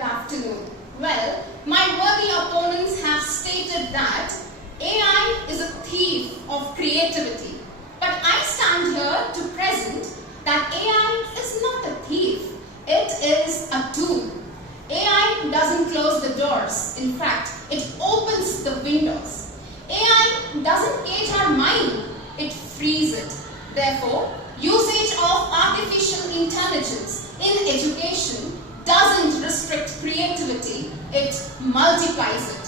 good afternoon. Well, my worthy opponents have stated that AI is a thief of creativity. But I stand here to present that AI is not a thief. It is a tool. AI doesn't close the doors. In fact, it opens the windows. AI doesn't cage our mind. It frees it. Therefore, usage of artificial intelligence in education doesn't restrict creativity, it multiplies it.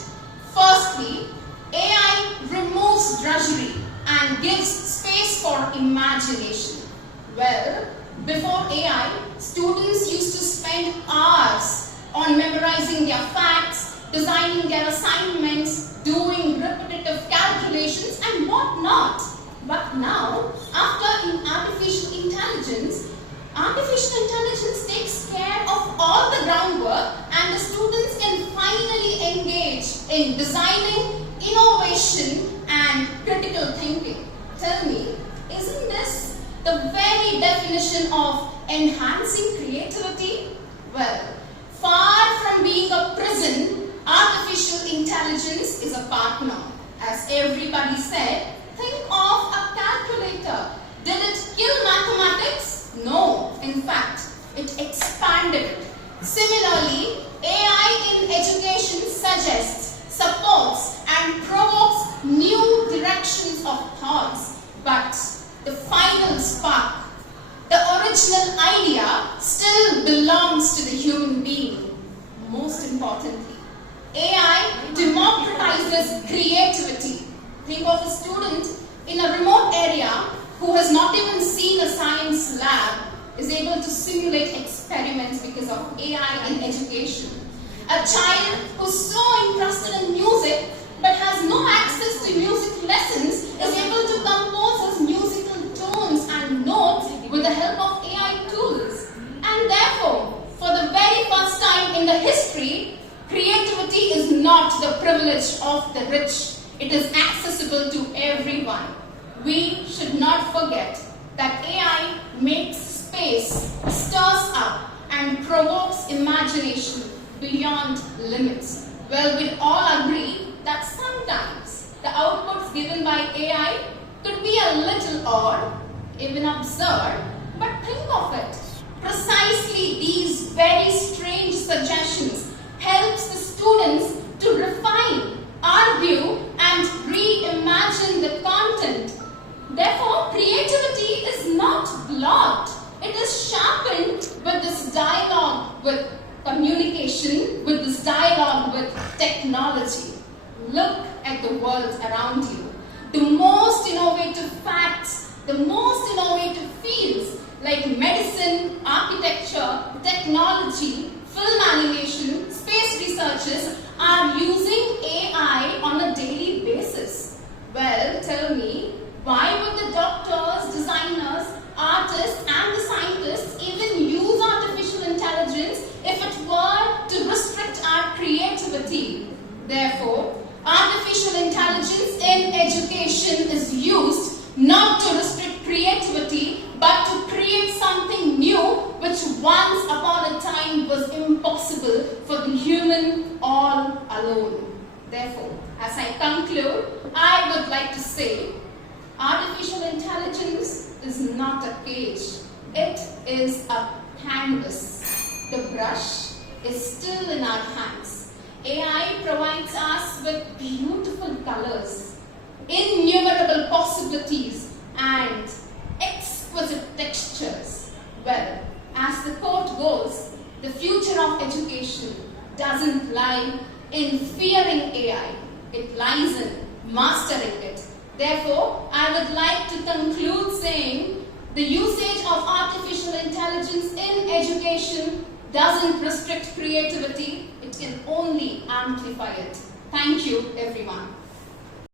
Firstly, AI removes drudgery and gives space for imagination. Well, before AI, students used to spend hours on memorizing their facts, designing their assignments, doing repetitive calculations and whatnot. But now, after artificial intelligence takes care of all the groundwork and the students can finally engage in designing, innovation and critical thinking. Tell me, isn't this the very definition of enhancing creativity? Well, far from being a prison, artificial intelligence is a partner. As everybody said, think of a calculator. Did it kill mathematics? No. In fact, it expanded it. Similarly, AI in education suggests, supports and provokes new directions of thoughts. But the final spark, the original idea, still belongs to the human being. Most importantly, AI democratizes creativity. Think of a student in a remote area who has not even seen a science lab is able to simulate experiments because of AI in education. A child who's so interested in music but has no access to music lessons is able to compose his musical tones and notes with the help of AI tools. And therefore, for the very first time in the history, creativity is not the privilege of the rich. It is accessible to everyone. We should not forget that AI makes space, stirs up and provokes imagination beyond limits. Well, we'd all agree that sometimes the outputs given by AI could be a little odd, even absurd, but think of it. Precisely these very strange suggestions helps the students to refine, argue and reimagine the content. Therefore, creativity is not blocked. It is sharpened with this dialogue with communication, with this dialogue with technology. Look at the world around you. The most innovative facts, the most innovative fields like medicine, architecture, technology, film animation, space researchers are using AI on a daily basis. Well, tell me, why would the doctors, designers, artists and the scientists even use artificial intelligence if it were to restrict our creativity? Therefore, artificial intelligence in education is used not to restrict creativity but to create something new which once upon a time was impossible for the human all alone. Therefore, as I conclude, I would like to say, artificial intelligence is not a cage. It is a canvas. The brush is still in our hands. AI provides us with beautiful colors, innumerable possibilities and exquisite textures. Well, as the quote goes, the future of education doesn't lie in fearing AI. It lies in mastering it. Therefore, I would like to conclude saying the usage of artificial intelligence in education doesn't restrict creativity, it can only amplify it. Thank you, everyone.